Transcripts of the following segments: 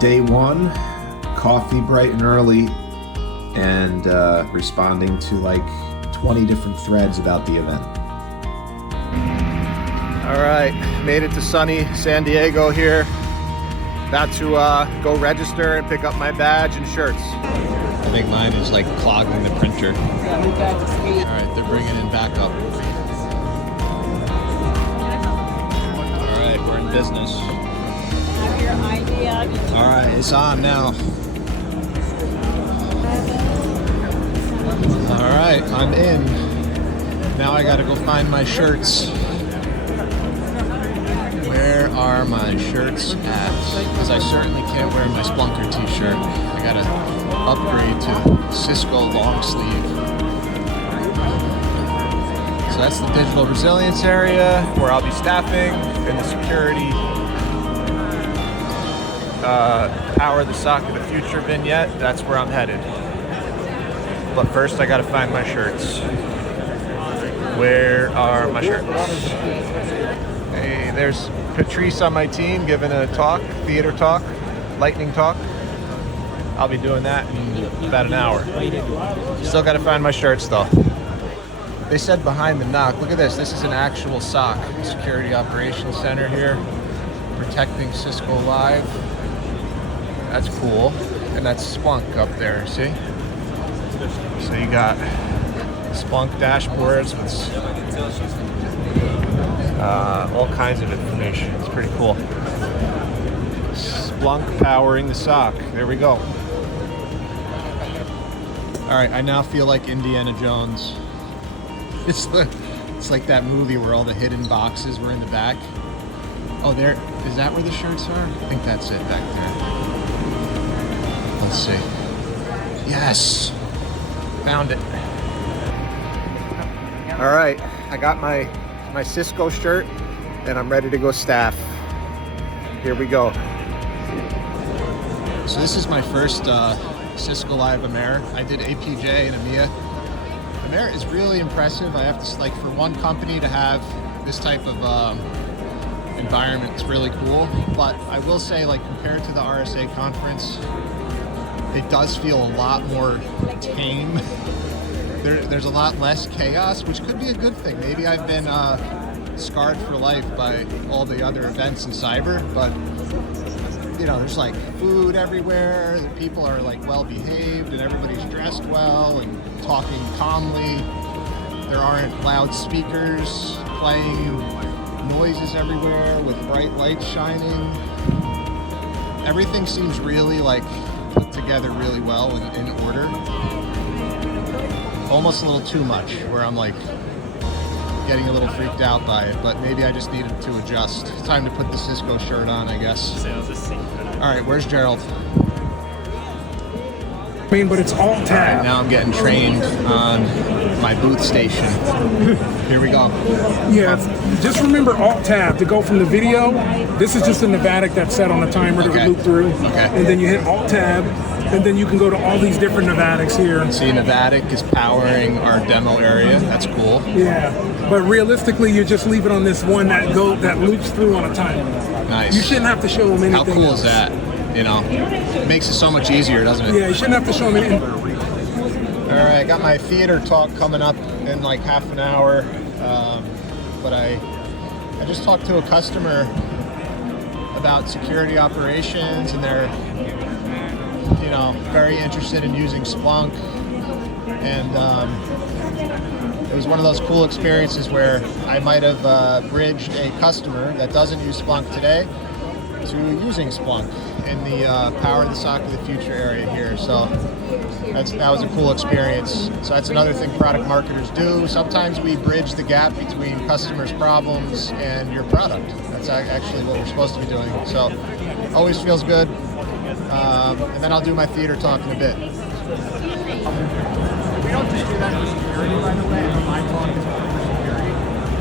Day one, coffee bright and early, and responding to like 20 different threads about the event. All right, made it to sunny San Diego here. About to go register and pick up my badge and shirts. I think mine is like clogging the printer. All right, they're bringing in backup. All right, we're in business. Have your ID. All right, it's on now. All right, I'm in. Now I gotta go find my shirts. Where are my shirts at? Because I certainly can't wear my Splunker t-shirt. I gotta upgrade to Cisco long sleeve. So that's the digital resilience area where I'll be staffing, and the security power the SOC of the future vignette. That's where I'm headed. But first I gotta find my shirts. Where are my shirts? Hey, there's Patrice on my team giving a talk, theater talk, lightning talk. I'll be doing that in about an hour. Still got to find my shirts though. They said behind the knock. Look at this. This is an actual SOC, Security Operations Center here, protecting Cisco Live. That's cool. And that's Splunk up there, see? So you got Splunk dashboards with all kinds of information. It's pretty cool. Splunk powering the SOC. There we go. All right, I now feel like Indiana Jones. It's like that movie where all the hidden boxes were in the back. Oh, there, is that where the shirts are? I think that's it back there. Let's see. Yes, found it. All right, I got my Cisco shirt and I'm ready to go staff. Here we go. So this is my first Cisco Live AMER. I did APJ and EMEA. AMER is really impressive. I have to, like, for one company to have this type of environment, it's really cool. But I will say, like, compared to the RSA conference, it does feel a lot more tame. There's a lot less chaos, which could be a good thing. Maybe I've been scarred for life by all the other events in cyber, but you know, there's like food everywhere, the people are like well behaved and everybody's dressed well and talking calmly. There aren't loud speakers playing, noises everywhere with bright lights shining. Everything seems really like put together really well and in order. Almost a little too much, where I'm like getting a little freaked out by it, but maybe I just needed to adjust. Time to put the Cisco shirt on, I guess. All right, where's Gerald? But it's alt tab. Right, now I'm getting trained on my booth station. Here we go. Yeah, just remember alt tab to go from the video. This is just a Nevadic that's set on a timer to loop through. Okay. And then you hit alt tab, and then you can go to all these different Nevadics here. See, Nevadic is powering our demo area. That's cool. Yeah, but realistically, you just leave it on this one that loops through on a timer. Nice. You shouldn't have to show them anything. How cool else. is that? You know, it makes it so much easier, doesn't it? Yeah, you shouldn't have to show them anything. All right, I got my theater talk coming up in like half an hour, but I just talked to a customer about security operations, and they're, you know, very interested in using Splunk, and it was one of those cool experiences where I might have bridged a customer that doesn't use Splunk today to using Splunk in the Power the SOC of the Future area here. So that was a cool experience. So that's another thing product marketers do. Sometimes we bridge the gap between customers' problems and your product. That's actually what we're supposed to be doing. So always feels good. And then I'll do my theater talk in a bit. We don't just do that for security, by the way. My talk is for security.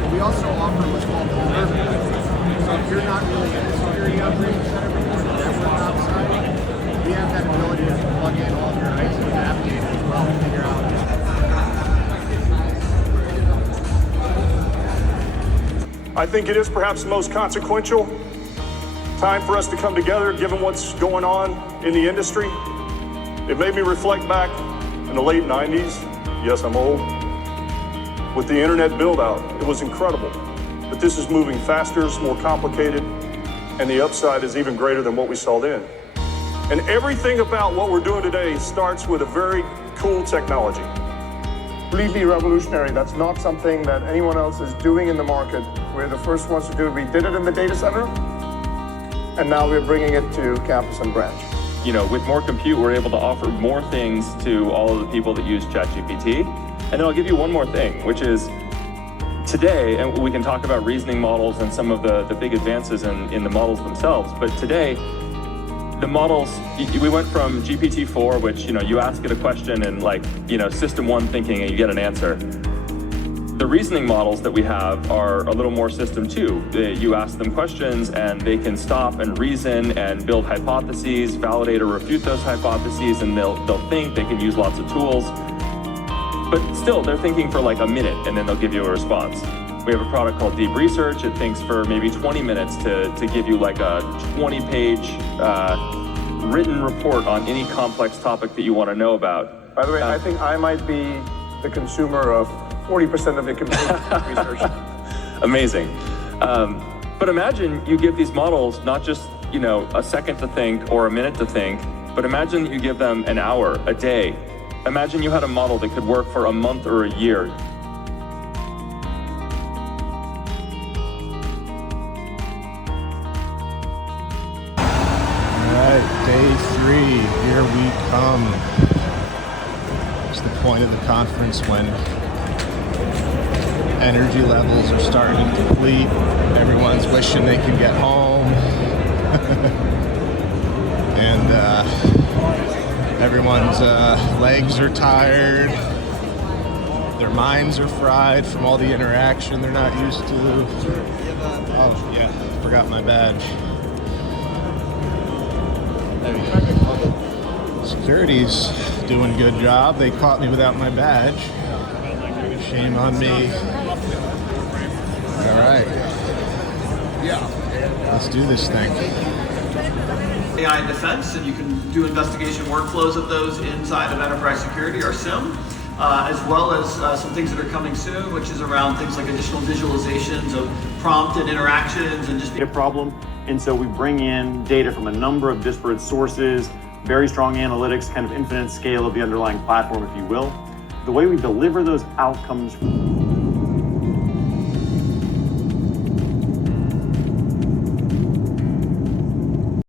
But we also offer what's called overview. So if you're not really into security operations center, but you're the network outside, we have that ability to plug in all of your ITs and navigate as well and figure out. I think it is perhaps the most consequential time for us to come together, given what's going on in the industry. It made me reflect back in the late 90s. Yes, I'm old. With the internet build out, it was incredible. But this is moving faster, it's more complicated, and the upside is even greater than what we saw then. And everything about what we're doing today starts with a very cool technology. Completely revolutionary. That's not something that anyone else is doing in the market. We're the first ones to do it. We did it in the data center, and now we're bringing it to campus and branch. You know, with more compute, we're able to offer more things to all of the people that use ChatGPT. And then I'll give you one more thing, which is today, and we can talk about reasoning models and some of the big advances in the models themselves, but today, the models, we went from GPT-4, which, you know, you ask it a question and like, you know, system one thinking and you get an answer. The reasoning models that we have are a little more system two. You ask them questions and they can stop and reason and build hypotheses, validate or refute those hypotheses, and they'll think, they can use lots of tools. But still, they're thinking for like a minute and then they'll give you a response. We have a product called Deep Research. It thinks for maybe 20 minutes to give you like a 20-page written report on any complex topic that you want to know about. By the way, I think I might be the consumer of 40% of the computer research. Amazing. But imagine you give these models not just, you know, a second to think or a minute to think, but imagine that you give them an hour, a day. Imagine you had a model that could work for a month or a year. Day 3, here we come. It's the point of the conference when energy levels are starting to deplete. Everyone's wishing they could get home. And everyone's legs are tired. Their minds are fried from all the interaction they're not used to. Oh yeah, forgot my badge. Security's doing a good job. They caught me without my badge. Shame on me. All right. Yeah. Let's do this thing. AI defense, and you can do investigation workflows of those inside of enterprise security or SIM, as well as some things that are coming soon, which is around things like additional visualizations of prompt and interactions and just a problem. And so we bring in data from a number of disparate sources, very strong analytics, kind of infinite scale of the underlying platform, if you will. The way we deliver those outcomes